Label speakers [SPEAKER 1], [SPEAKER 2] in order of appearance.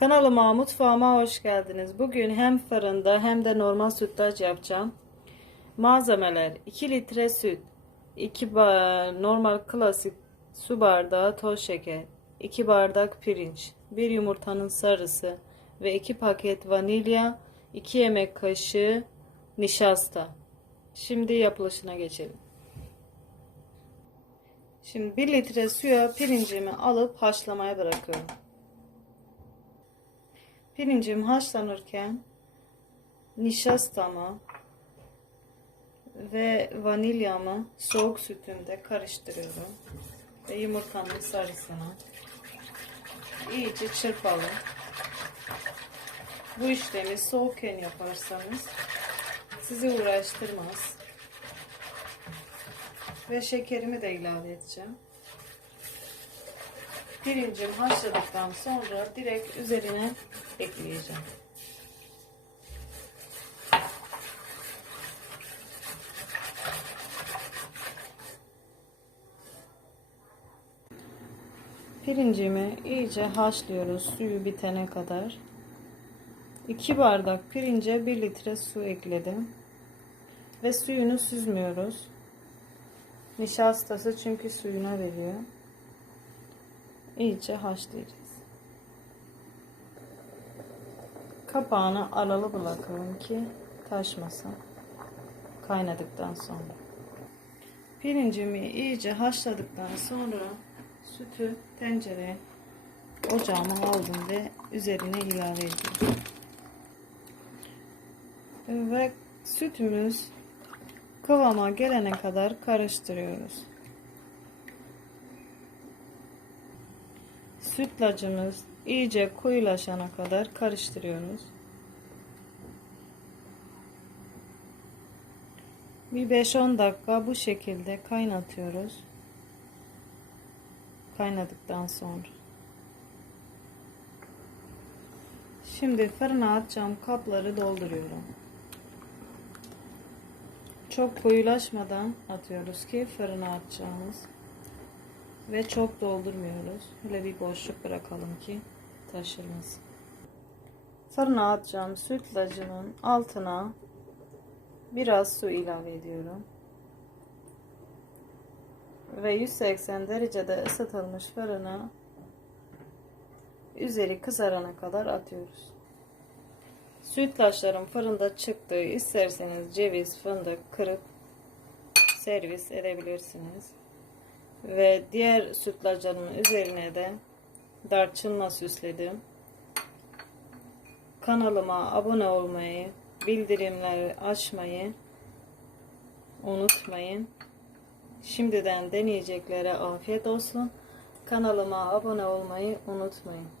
[SPEAKER 1] Kanalıma, mutfağıma hoş geldiniz. Bugün hem fırında hem de normal sütlaç yapacağım. Malzemeler 2 litre süt, 2 normal klasik su bardağı toz şeker, 2 bardak pirinç, 1 yumurtanın sarısı ve 2 paket vanilya, 2 yemek kaşığı nişasta. Şimdi yapılışına geçelim. Şimdi 1 litre suya pirincimi alıp haşlamaya bırakıyorum. Pirincim haşlanırken nişastamı ve vanilyamı soğuk sütümde karıştırıyorum. Ve yumurtanın sarısını iyice çırpalım. Bu işlemi soğukken yaparsanız sizi uğraştırmaz. Ve şekerimi de ilave edeceğim. Pirincimi haşladıktan sonra direkt üzerine ekleyeceğim. Pirincimi iyice haşlıyoruz suyu bitene kadar. 2 bardak pirince 1 litre su ekledim. Ve suyunu süzmüyoruz. Nişastası çünkü suyuna veriyor. İyice haşlayacağız. Kapağını aralı bırakalım ki taşmasın. Kaynadıktan sonra. Pirincimi iyice haşladıktan sonra sütü tencereye ocağıma aldım ve üzerine ilave ediyorum. Ve sütümüz kıvama gelene kadar karıştırıyoruz. Sütlacımız iyice koyulaşana kadar karıştırıyoruz. Bir 5-10 dakika bu şekilde kaynatıyoruz. Kaynadıktan sonra. Şimdi fırına atacağım kapları dolduruyorum. Çok koyulaşmadan atıyoruz ki fırına atacağımız. Ve çok doldurmuyoruz. Böyle bir boşluk bırakalım ki taşırmasın. Fırına atacağım sütlacımın altına biraz su ilave ediyorum. Ve 180 derecede ısıtılmış fırına üzeri kızarana kadar atıyoruz. Sütlaçlarım fırında çıktı. İsterseniz ceviz, fındık kırıp servis edebilirsiniz. Ve diğer sütlaclarımın üzerine de darçınla süsledim. Kanalıma abone olmayı, bildirimleri açmayı unutmayın. Şimdiden deneyeceklere afiyet olsun. Kanalıma abone olmayı unutmayın.